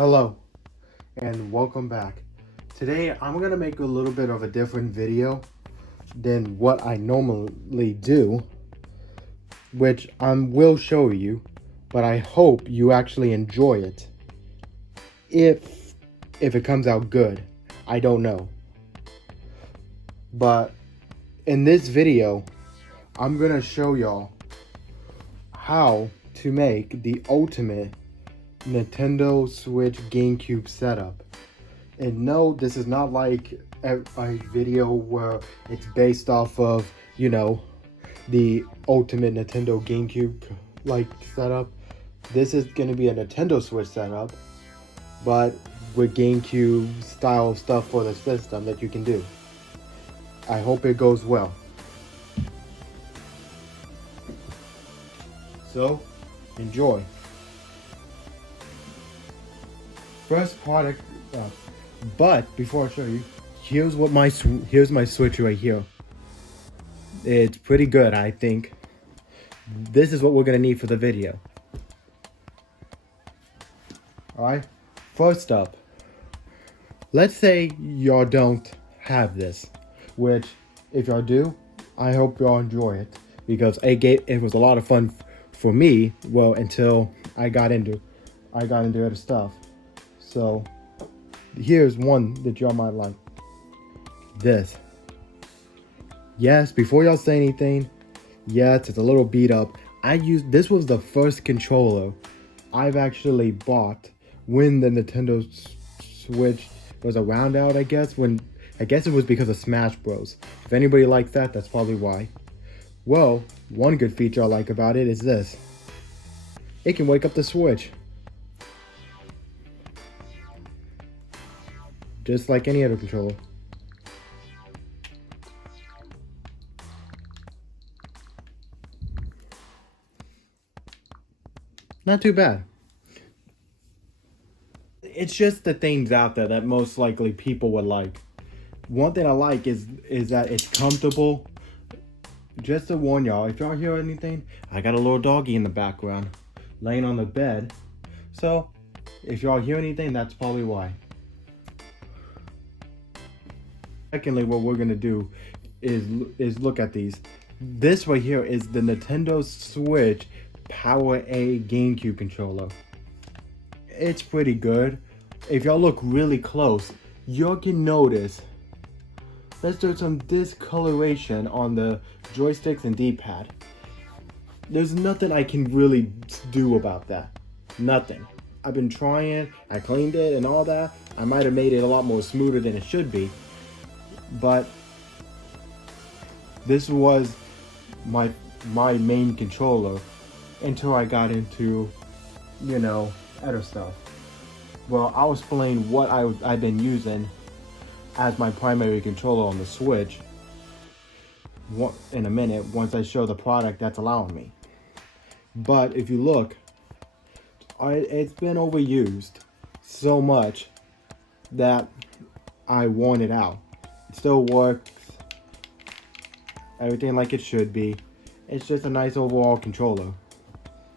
Hello and welcome back. Today I'm going to make a little bit of a different video than what I normally do, which I will show you, but I hope you actually enjoy it. If it comes out good, I don't know. But in this video, I'm going to show y'all how to make the ultimate Nintendo Switch GameCube setup. And no, this is not like a video where it's based off of, the ultimate Nintendo GameCube like setup. This is going to be a Nintendo Switch setup, but with GameCube style stuff for the system that you can do. I hope it goes well. So, enjoy. First product, but before I show you, here's my Switch right here. It's pretty good, I think. This is what we're gonna need for the video. Alright, first up, let's say y'all don't have this, which if y'all do, I hope y'all enjoy it, because it was a lot of fun for me, well, until I got into other stuff. So here's one that y'all might like. This. Yes, before y'all say anything, yes, it's a little beat up. This was the first controller I've actually bought when the Nintendo Switch was around out, I guess it was because of Smash Bros. If anybody likes that, that's probably why. Well, one good feature I like about it is this. It can wake up the Switch. Just like any other controller. Not too bad. It's just the things out there that most likely people would like. One thing I like is that it's comfortable. Just to warn y'all, if y'all hear anything, I got a little doggy in the background laying on the bed. So, if y'all hear anything, that's probably why. Secondly, what we're gonna do is look at these. This right here is the Nintendo Switch Power A GameCube controller. It's pretty good. If y'all look really close, y'all can notice there's some discoloration on the joysticks and D-pad. There's nothing I can really do about that. Nothing. I've been trying, I cleaned it and all that. I might have made it a lot more smoother than it should be. But this was my main controller until I got into, other stuff. Well, I'll explain what I've been using as my primary controller on the Switch in a minute once I show the product that's allowing me. But if you look, it's been overused so much that I want it out. It still works, everything like it should be. It's just a nice overall controller.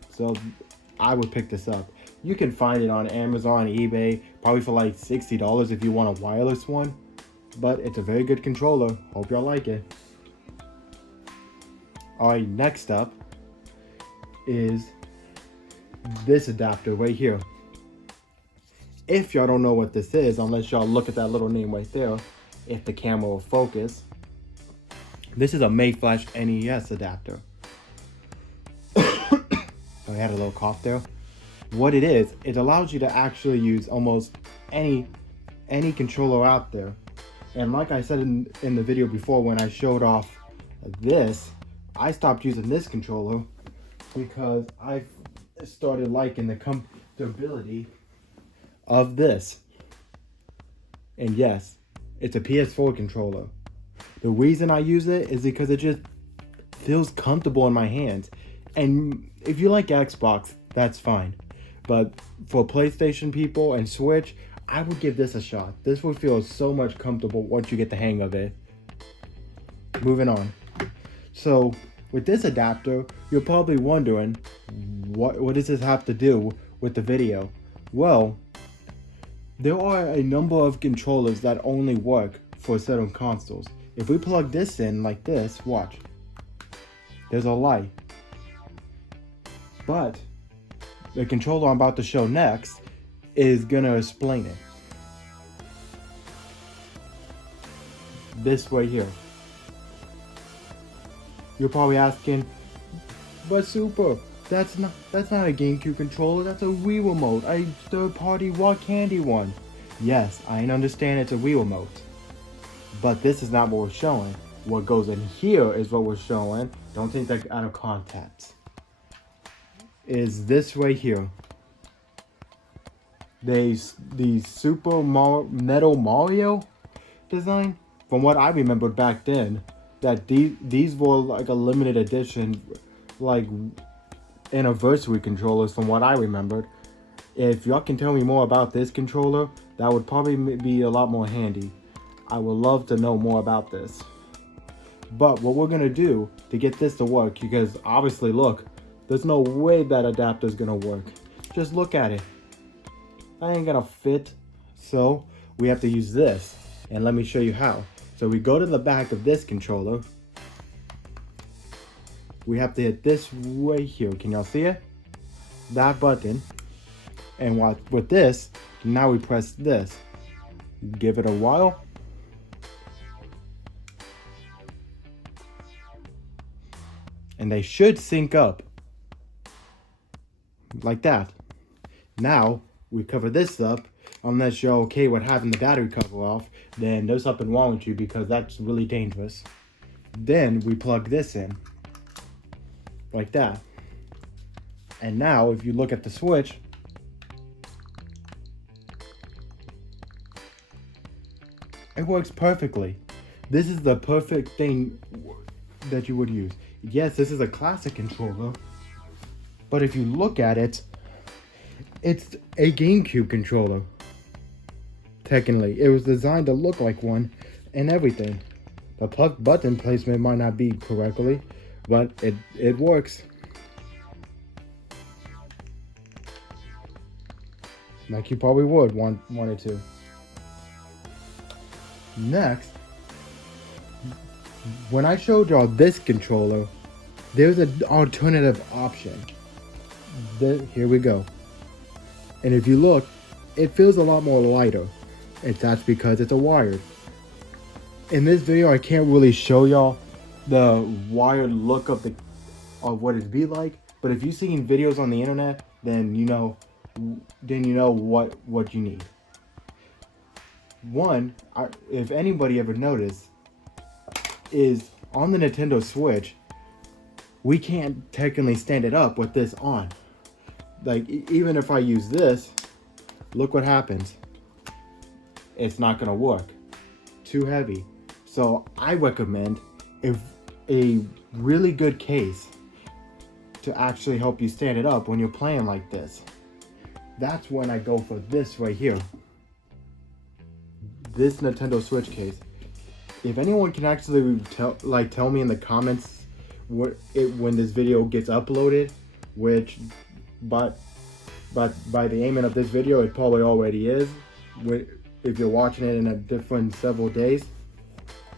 So I would pick this up. You can find it on Amazon, eBay, probably for like $60 if you want a wireless one. But it's a very good controller. Hope y'all like it. Alright, next up is this adapter right here. If y'all don't know what this is, unless y'all look at that little name right there, if the camera will focus, this is a Mayflash NES adapter. I had a little cough there. What it is, it allows you to actually use almost any controller out there. And like I said in the video before, when I showed off this, I stopped using this controller because I started liking the comfortability of this. And yes, it's a PS4 controller. The reason I use it is because it just feels comfortable in my hands. And if you like Xbox, that's fine. But for PlayStation people and Switch, I would give this a shot. This would feel so much comfortable once you get the hang of it. Moving on. So with this adapter, you're probably wondering, what does this have to do with the video? Well, There are a number of controllers that only work for certain consoles. If we plug this in like this, watch. There's a light. But the controller I'm about to show next is gonna explain it. This right here. You're probably asking, but Super, that's not a GameCube controller, that's a Wii remote, a third-party rock candy one. Yes, I understand it's a Wii remote, but this is not what we're showing. What goes in here is what we're showing. Don't take that out of context. Is this right here. The Super Metal Mario design. From what I remembered back then, that these were like a limited edition, like anniversary controllers. From what I remembered, if y'all can tell me more about this controller, that would probably be a lot more handy. I would love to know more about this. But what we're gonna do to get this to work, because obviously, look, there's no way that adapter's gonna work. Just look at it. That ain't gonna fit. So we have to use this, and let me show you how. So we go to the back of this controller. We have to hit this right here. Can y'all see it? That button. And with this, now we press this. Give it a while. And they should sync up. Like that. Now, we cover this up. Unless you're okay with having the battery cover off, then there's something wrong with you, because that's really dangerous. Then we plug this in. Like that. And now, if you look at the switch, it works perfectly. This is the perfect thing that you would use. Yes, this is a classic controller, but if you look at it, it's a GameCube controller. Technically, it was designed to look like one and everything. The plug button placement might not be correctly, but it works. Like you probably would want it to. Next, when I showed y'all this controller, there's an alternative option. Here we go. And if you look, it feels a lot more lighter. That's because it's a wired. In this video, I can't really show y'all the wired look of what it'd be like. But if you've seen videos on the internet, then you know what you need. One, if anybody ever noticed, is on the Nintendo Switch, we can't technically stand it up with this on. Like, even if I use this, look what happens. It's not gonna work. Too heavy. So I recommend a really good case to actually help you stand it up when you're playing like this. That's when I go for this right here. This Nintendo Switch case. If anyone can actually tell me in the comments when this video gets uploaded, which but by the aiming of this video, it probably already is. If you're watching it in a different several days,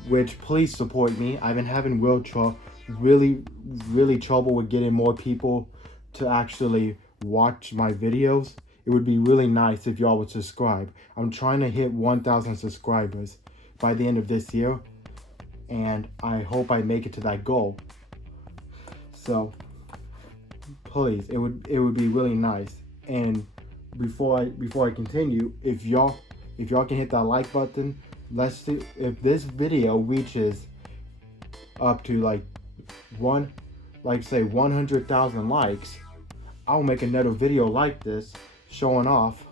which please support me. I've been having really trouble with getting more people to actually watch my videos. It would be really nice if y'all would subscribe. I'm trying to hit 1,000 subscribers by the end of this year, and I hope I make it to that goal. So please, it would be really nice. And before I continue, if y'all can hit that like button, let's see if this video reaches up to say 100,000 likes. I'll make another video like this showing off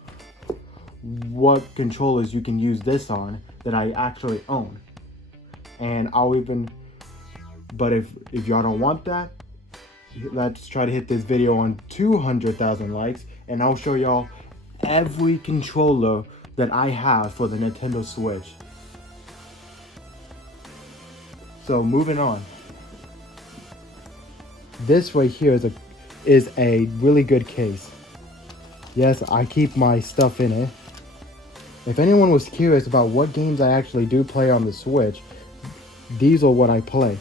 what controllers you can use this on that I actually own. And but if y'all don't want that, let's try to hit this video on 200,000 likes, and I'll show y'all every controller that I have for the Nintendo Switch. So moving on. This right here is a really good case. Yes, I keep my stuff in it. If anyone was curious about what games I actually do play on the Switch, these are what I play.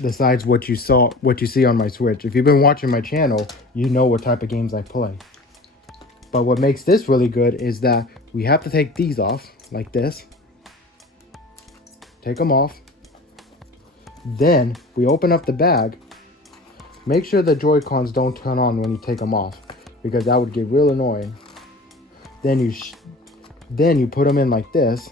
Besides what you see on my Switch. If you've been watching my channel, you know what type of games I play. But what makes this really good is that we have to take these off, like this. Take them off. Then we open up the bag. Make sure the Joy-Cons don't turn on when you take them off, because that would get real annoying. Then you put them in like this.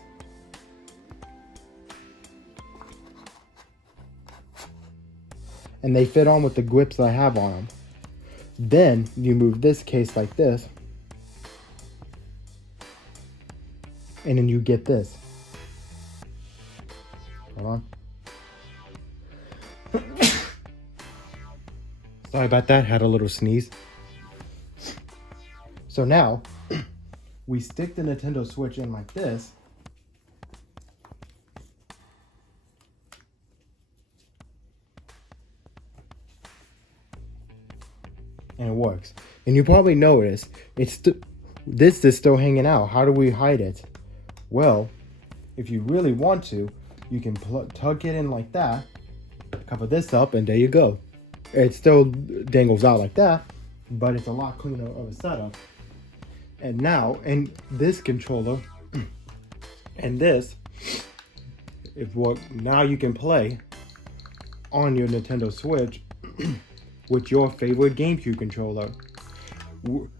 And they fit on with the grips I have on them. Then you move this case like this. And then you get this. Hold on. Sorry about that, had a little sneeze. So now, we stick the Nintendo Switch in like this. And it works. And you probably noticed, this is still hanging out. How do we hide it? Well, if you really want to, you can tuck it in like that, cover this up, and there you go. It still dangles out like that, but it's a lot cleaner of a setup. And now, in this controller, and this, now you can play on your Nintendo Switch with your favorite GameCube controller,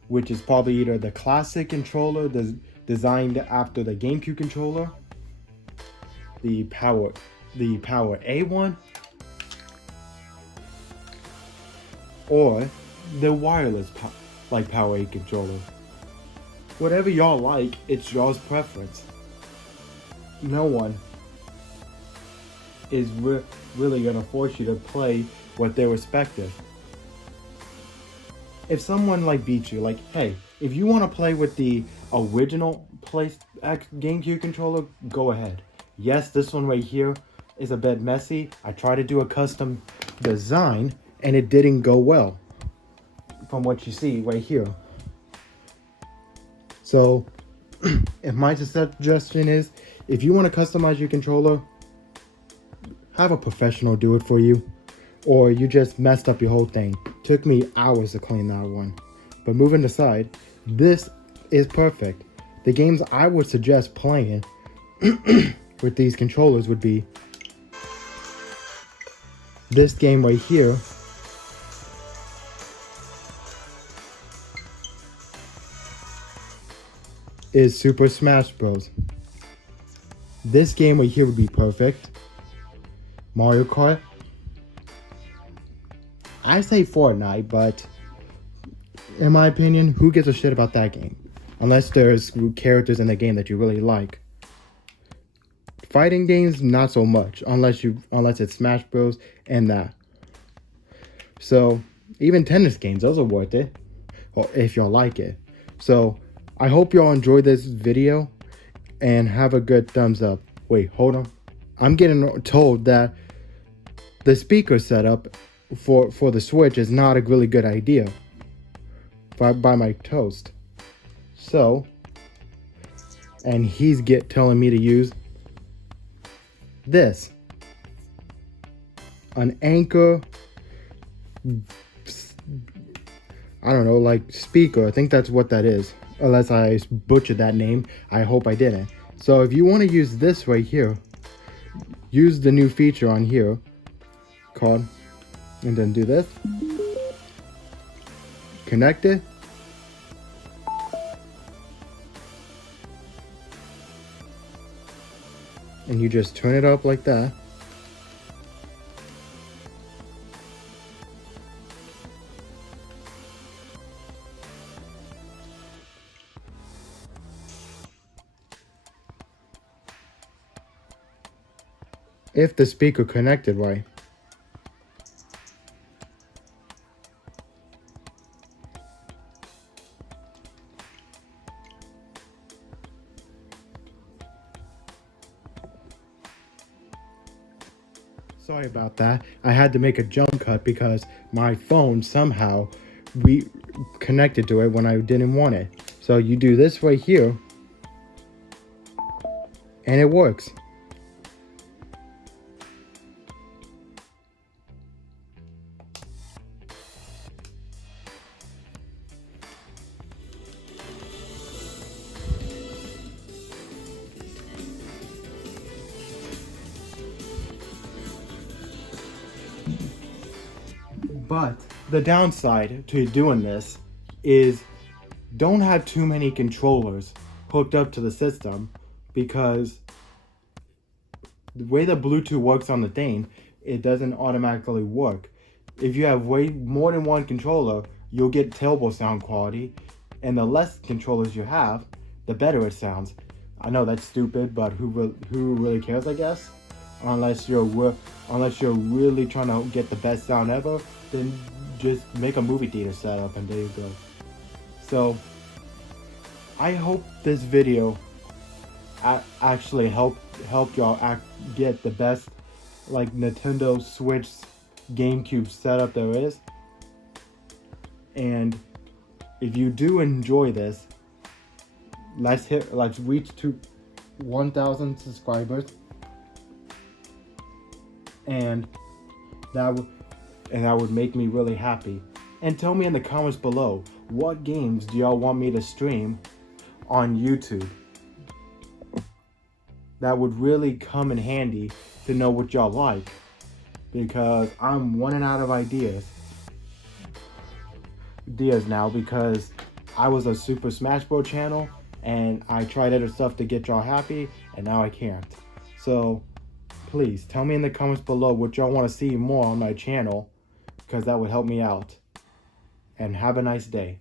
which is probably either the classic controller designed after the GameCube controller, the Power A1, or the wireless Power A controller. Whatever y'all like, it's y'all's preference. No one is really gonna force you to play what they're respective. If someone beats you, hey, if you want to play with the original GameCube controller, go ahead. Yes, this one right here is a bit messy. I tried to do a custom design and it didn't go well, from what you see right here. So, if my suggestion is, if you want to customize your controller, have a professional do it for you. Or you just messed up your whole thing. Took me hours to clean that one. But moving aside, this is perfect. The games I would suggest playing with these controllers would be this game right here. Is Super Smash Bros. This game right here would be perfect. Mario Kart. I say Fortnite, but in my opinion, who gives a shit about that game? Unless there's characters in the game that you really like. Fighting games, not so much, unless it's Smash Bros. And that. So, even tennis games, those are worth it, or if y'all like it. So, I hope y'all enjoyed this video, and have a good thumbs up. Wait, hold on. I'm getting told that the speaker setup for the Switch is not a really good idea by my toast. So, and he's telling me to use this, an Anchor, I don't know, speaker. I think that's what that is, unless I butchered that name. I hope I didn't. So if you want to use this right here, use the new feature on here called, and then do this, connect it, and you just turn it up like that. If the speaker connected right. Sorry about that. I had to make a jump cut because my phone somehow connected to it when I didn't want it. So you do this right here, and it works. But the downside to doing this is don't have too many controllers hooked up to the system, because the way the Bluetooth works on the thing, it doesn't automatically work. If you have way more than one controller, you'll get terrible sound quality, and the less controllers you have, the better it sounds. I know that's stupid, but who really cares, I guess? Unless you're really trying to get the best sound ever, then just make a movie theater setup and there you go. So I hope this video actually help y'all get the best like Nintendo Switch GameCube setup there is. And if you do enjoy this, let's reach to 1,000 subscribers, and that would make me really happy. And tell me in the comments below, what games do y'all want me to stream on YouTube? That would really come in handy to know what y'all like, because I'm running out of ideas now, because I was a Super Smash Bros. Channel and I tried other stuff to get y'all happy, and now I can't. So please tell me in the comments below what y'all want to see more on my channel, because that would help me out. And have a nice day.